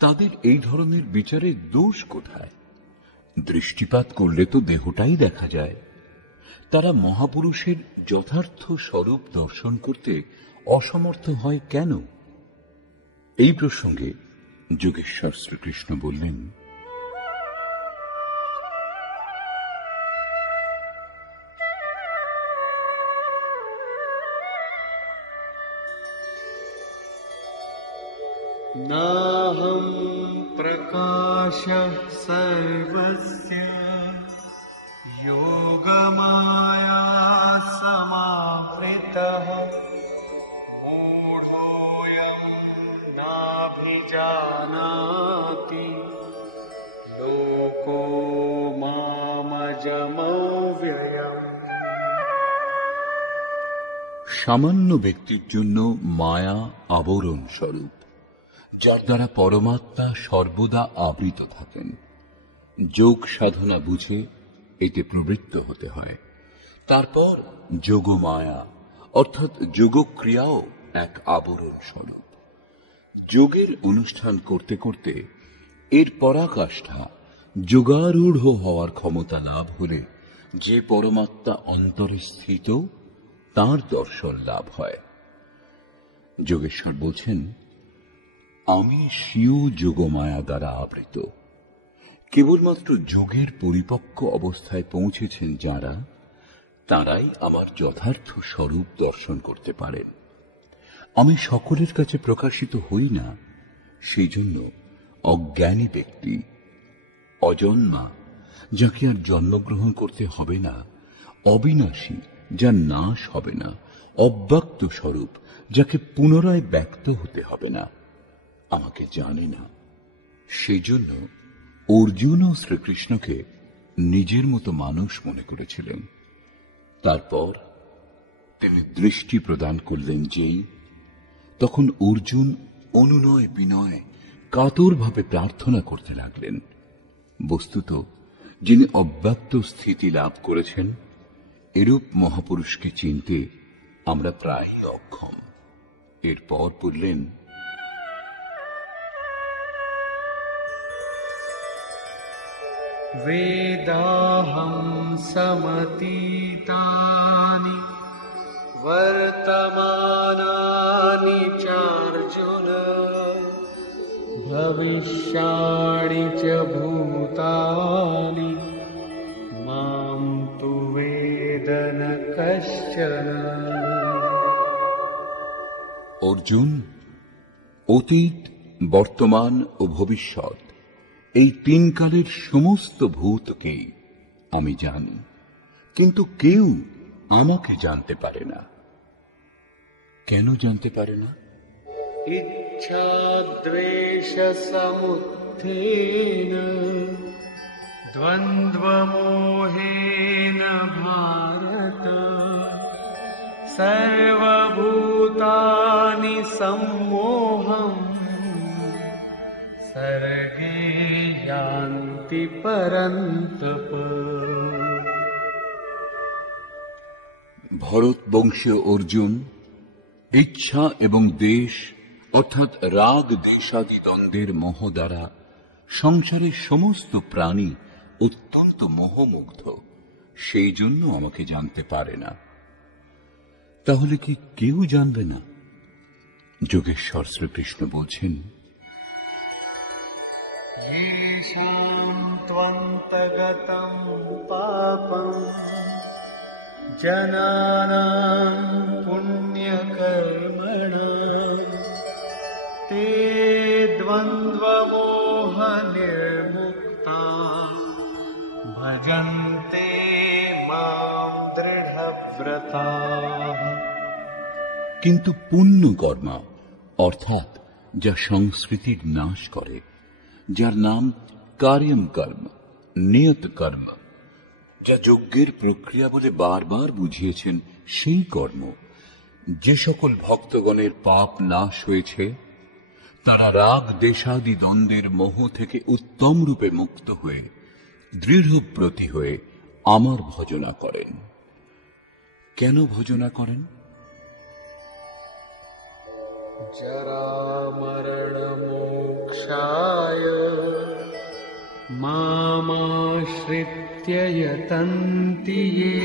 তাদের এই ধরনের বিচারে দোষ কোথায়? দৃষ্টিপাত করলে তো দেহটাই দেখা যায়। তারা মহাপুরুষের যথার্থ স্বরূপ দর্শন করতে অসমর্থ হয় কেন? এই প্রসঙ্গে যোগেশ্বর শ্রীকৃষ্ণ বললেন, नाहं प्रकाशः सर्वस्य योगमाया समावृतः मूढोऽयं नाभिजानाति लोको मामजमव्ययम्। সামান্য ব্যক্তির জন্য মায়া আবরণ স্বরূপ, যার দ্বারা পরমাত্মা সর্বদা আবৃত থাকেন। যোগ সাধনা বুঝে এতে প্রবৃত্ত হতে হয়। তারপর যোগমায়া অর্থাৎ যোগক্রিয়াও এক আবরণ স্বরূপ। যোগের অনুষ্ঠান করতে করতে এর পরাকাষ্ঠা যোগারূঢ় হওয়ার ক্ষমতা লাভ হলে যে পরমাত্মা অন্তরে স্থিত, তার দর্শন লাভ হয়। যোগেশ্বর বলছেন, আমি স্বীয় যোগমায়া দ্বারা আবৃত। কেবলমাত্র যোগের পরিপক্ক অবস্থায় পৌঁছেছেন যারা, তারাই আমার যথার্থ স্বরূপ দর্শন করতে পারেন। আমি সকলের কাছে প্রকাশিত হই না, সেই জন্য অজ্ঞানী ব্যক্তি, অজন্মা, যাকে আর জন্মগ্রহণ করতে হবে না, অবিনাশী, যার নাশ হবে না, অব্যক্ত স্বরূপ, যাকে পুনরায় ব্যক্ত হতে হবে না, আমাকে জানে না। সেই জন্য অর্জুনও শ্রীকৃষ্ণকে নিজের মতো মানুষ মনে করেছিলেন। তারপর তিনি দৃষ্টি প্রদান করলেন যেই, তখন অর্জুন অনুনয় বিনয় কাতরভাবে প্রার্থনা করতে লাগলেন। বস্তুত যিনি অব্যক্ত স্থিতি লাভ করেছেন, এরূপ মহাপুরুষকে চিনতে আমরা প্রায়ই অক্ষম। এরপর বললেন, वेदाहं समतीतानि वर्तमानानि चार्जुन भविष्याणि च भूतानि मां तु वेद न कश्चन। অর্জুন, অতীত, বর্তমান ও ভবিষ্যৎ এই তিন কালের সমস্ত ভূতকেই আমি জানি, কিন্তু কেউ আমাকে জানতে পারে না। কেন জানতে পারে না? इच्छाद्वेष समुत्थेन द्वन्द्वमोहेन भारत सर्वभूतानि सम्मोहम् सर्गे यान्ति परन्तप। ভরত বংশীয় অর্জুন ইচ্ছা এবং দেশ অর্থাৎ রাগ দেশাদি দ্বন্দ্বের মোহ দ্বারা সংসারের সমস্ত প্রাণী অত্যন্ত মোহমুগ্ধ, সেই জন্য আমাকে জানতে পারে না। তাহলে কি কেউ জানবে না? যোগেশ্বর শ্রীকৃষ্ণ বলছেন, त्वन्तगतं पापं जनानां पुण्यकर्मणां ते द्वन्द्वमोहनिर्मुक्ता भजन्ते मां दृढव्रताः। কিন্তু পুণ্য কর্ম অর্থাৎ যা সংস্কৃতির নাশ করে, যার নাম কার্যম কর্ম, নিয়ত কর্ম, যা যজ্ঞের প্রক্রিয়া বলে বারবার বুঝিয়েছেন, সেই কর্ম যে সকল ভক্তগণের পাপ নাশ হয়েছে, তারা রাগ দেশাদি দ্বন্দ্বের মোহ থেকে উত্তম রূপে মুক্ত হয়ে দৃঢ়ব্রতী হয়ে আমার ভজনা করেন। কেন ভজনা করেন? जरामरणमोक्षाय मामाश्रित्य यतन्ति ये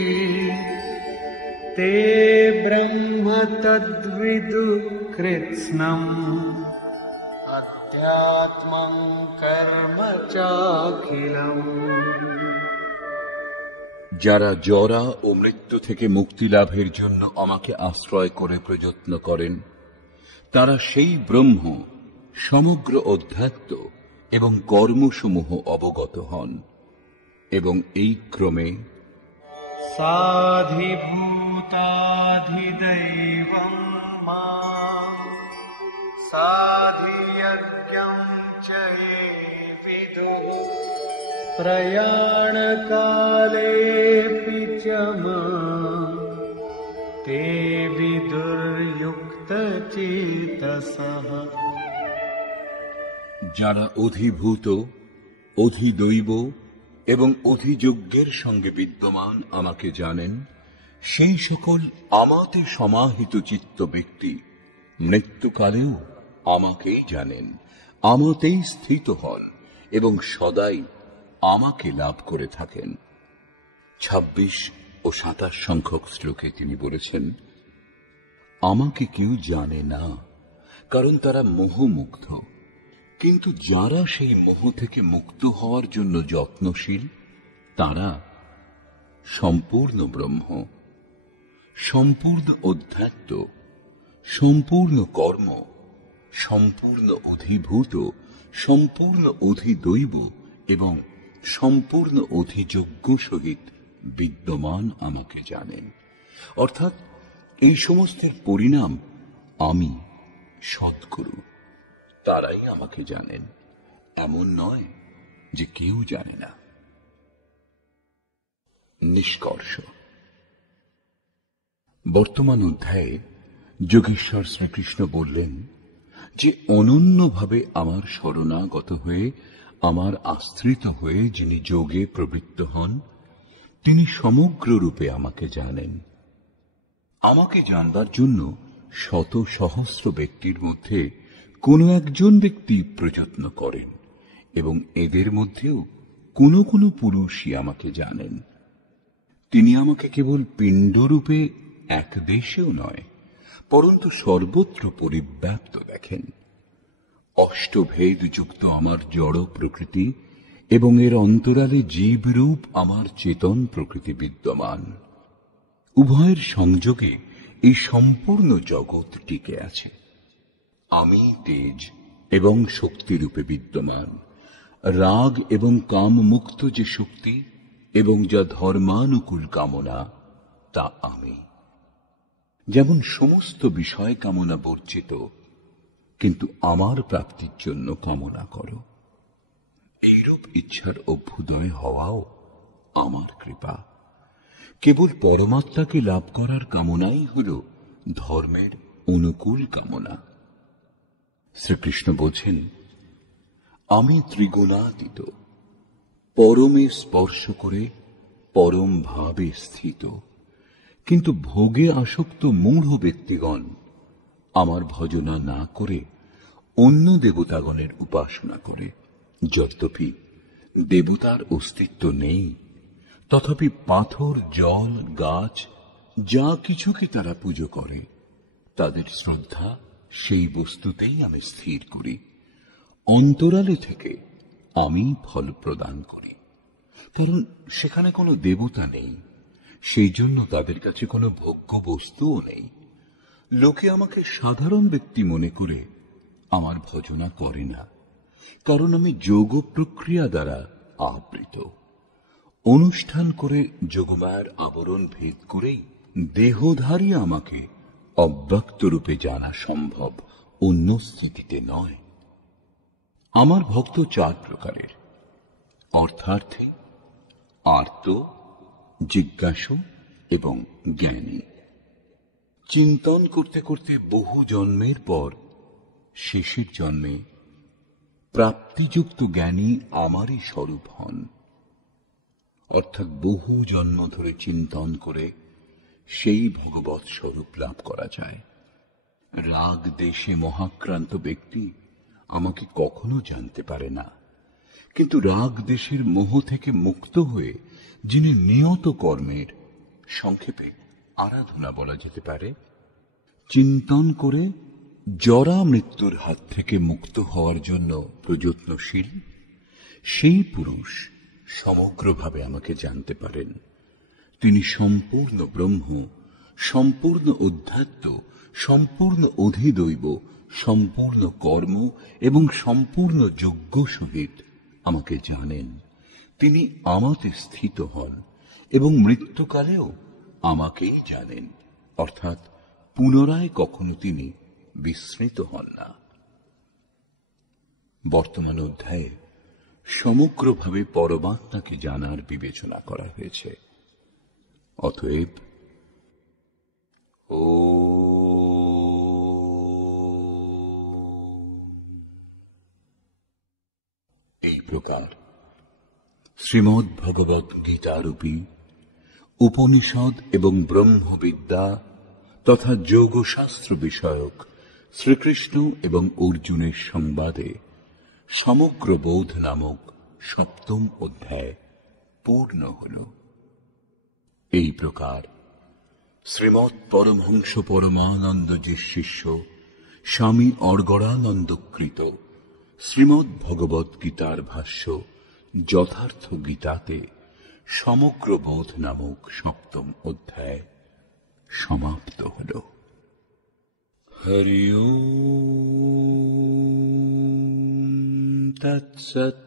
ते ब्रह्म तद्विदुः कृत्स्नम् अध्यात्मं कर्म चाखिलम्। যারা জরা ও মৃত্যু থেকে মুক্তি লাভের জন্য আমাকে আশ্রয় করে প্রযত্ন করেন, তারা সেই ব্রহ্ম, সমগ্র অধ্যাত্ম এবং কর্মসমূহ অবগত হন, এবং এই ক্রমে साधिभूताधिदैवं मां साधियज्ञं च ये विदुः प्रयाणकालेऽपि च मां ते विदुर्युक्तचेतसः। যারা অধিভূত, অধিদৈব এবং অধিযজ্ঞের সঙ্গে বিদ্যমান আমাকে জানেন, সেই সকল আমাতে সমাহিত চিত্ত ব্যক্তি মৃত্যুকালেও আমাকেই জানেন, আমাতেই স্থিত হন এবং সদাই আমাকে লাভ করে থাকেন। ২৬ ও ২৭ সংখ্যক শ্লোকে তিনি বলেছেন, আমাকে কেউ জানে না, কারণ তারা মোহমুগ্ধ। কিন্তু যারা সেই মোহ থেকে মুক্ত হওয়ার জন্য যত্নশীল, তারা সম্পূর্ণ ব্রহ্ম, সম্পূর্ণ অধ্যাত্ম, সম্পূর্ণ কর্ম, সম্পূর্ণ অধিভূত, সম্পূর্ণ অধিদৈব এবং সম্পূর্ণ অধিযজ্ঞ সহিত বিদ্যমান আমাকে জানেন। অর্থাৎ এই সমস্তের পরিণাম আমি, সদ্গুরু, তারাই আমাকে জানেন। এমন নয় যে কেউ জানে না। নিষ্কর্ষ। বর্তমান অধ্যায়ে যোগেশ্বর শ্রীকৃষ্ণ বললেন যে অনন্যভাবে আমার শরণাগত হয়ে, আমার আশ্রিত হয়ে যিনি যোগে প্রবৃত্ত হন, তিনি সমগ্র রূপে আমাকে জানেন। আমাকে জানবার জন্য শত সহস্র ব্যক্তির মধ্যে কোনো একজন ব্যক্তি প্রযত্ন করেন, এবং এদের মধ্যেও কোনো কোনো পুরুষই আমাকে জানেন। তিনি আমাকে কেবল পিণ্ডরূপে এক দেশেও নয়, পরন্তু সর্বত্র পরিব্যাপ্ত দেখেন। অষ্টভেদ যুক্ত আমার জড় প্রকৃতি এবং এর অন্তরালে জীবরূপ আমার চেতন প্রকৃতি বিদ্যমান। উভয়ের সংযোগে এই সম্পূর্ণ জগৎ টিকে আছে। আমি তেজ এবং শক্তিরূপে বিদ্যমান। রাগ এবং কাম মুক্ত যে শক্তি এবং যা ধর্মানুকূল কামনা, তা আমি। যেমন সমস্ত বিষয় কামনা বর্জিত, কিন্তু আমার প্রাপ্তির জন্য কামনা করো, এইরূপ ইচ্ছার অভ্যুদয় হওয়াও আমার কৃপা। কেবল পরমাত্মাকে লাভ করার কামনাই হল ধর্মের অনুকূল কামনা। শ্রীকৃষ্ণ বলছেন, আমি ত্রিগুণাতীত, পরমে স্পর্শ করে পরম ভাবে স্থিত। কিন্তু ভোগে আসক্ত মূঢ় ব্যক্তিগণ আমার ভজনা না করে অন্য দেবতাগণের উপাসনা করে। যদ্যপি দেবতার অস্তিত্ব নেই, তথাপি পাথর, জল, গাছ যা কিছুকে তারা পুজো করে, তাদের শ্রদ্ধা সেই বস্তুতেই আমি স্থির করি। অন্তরালে থেকে আমি ফল প্রদান করি, কারণ সেখানে কোনো দেবতা নেই, সেই জন্য তাদের কাছে কোনো ভোগ্য বস্তুও নেই। লোকে আমাকে সাধারণ ব্যক্তি মনে করে আমার ভজনা করে না, কারণ আমি যোগ প্রক্রিয়া দ্বারা আবৃত। অনুষ্ঠান করে যোগমায়ার আবরণ ভেদ করেই দেহধারী আমাকে অব্যক্ত রূপে জানা সম্ভব, অন্য স্থিতিতে নয়। আমার ভক্ত চার প্রকারের: অর্থার্থী, আর্ত, জিজ্ঞাসু এবং জ্ঞানী। চিন্তন করতে করতে বহু জন্মের পর শেষের জন্মে প্রাপ্তিযুক্ত জ্ঞানী আমারই স্বরূপ হন। অর্থাৎ বহু জন্ম ধরে চিন্তন করে সেই ভগবৎ স্বরূপ লাভ করা যায়। রাগ দেশে মহাক্রান্ত ব্যক্তি আমাকে কখনো জানতে পারে না, কিন্তু রাগ দেশের মোহ থেকে মুক্ত হয়ে যিনি নিয়ত কর্মের, সংক্ষেপে আরাধনা বলা যেতে পারে, চিন্তন করে জরা মৃত্যুর হাত থেকে মুক্ত হওয়ার জন্য প্রযত্নশীল, সেই পুরুষ সমগ্রভাবে আমাকে জানতে পারেন। তিনি সম্পূর্ণ ব্রহ্ম, সম্পূর্ণ অধ্যাত্ম, সম্পূর্ণ অধিদৈব, সম্পূর্ণ কর্ম এবং সম্পূর্ণ যজ্ঞ সহিত আমাকে জানেন। তিনি আমাতে স্থিত হন এবং মৃত্যুকালেও আমাকেই জানেন, অর্থাৎ পুনরায় কখনো তিনি বিস্মৃত হন না। বর্তমান অধ্যায়ে সমগ্রভাবে পরমাত্মাকে জানার বিবেচনা করা হয়েছে। অতএব এই প্রকার শ্রীমদ্ ভগবদ্ গীতারূপী উপনিষদ এবং ব্রহ্মবিদ্যা তথা যোগশাস্ত্র বিষয়ক শ্রীকৃষ্ণ এবং অর্জুনের সংবাদে সমগ্র বোধ নামক সপ্তম অধ্যায় পূর্ণ হল। এই প্রকার শ্রীমৎ পরমহংস পরমানন্দজির শিষ্য স্বামী অর্গড়ানন্দকৃত শ্রীমদ্ ভগবদ্ গীতার ভাষ্য যথার্থ গীতাতে সমগ্র বোধ নামক সপ্তম অধ্যায় সমাপ্ত হল। হরি ওম তৎসৎ।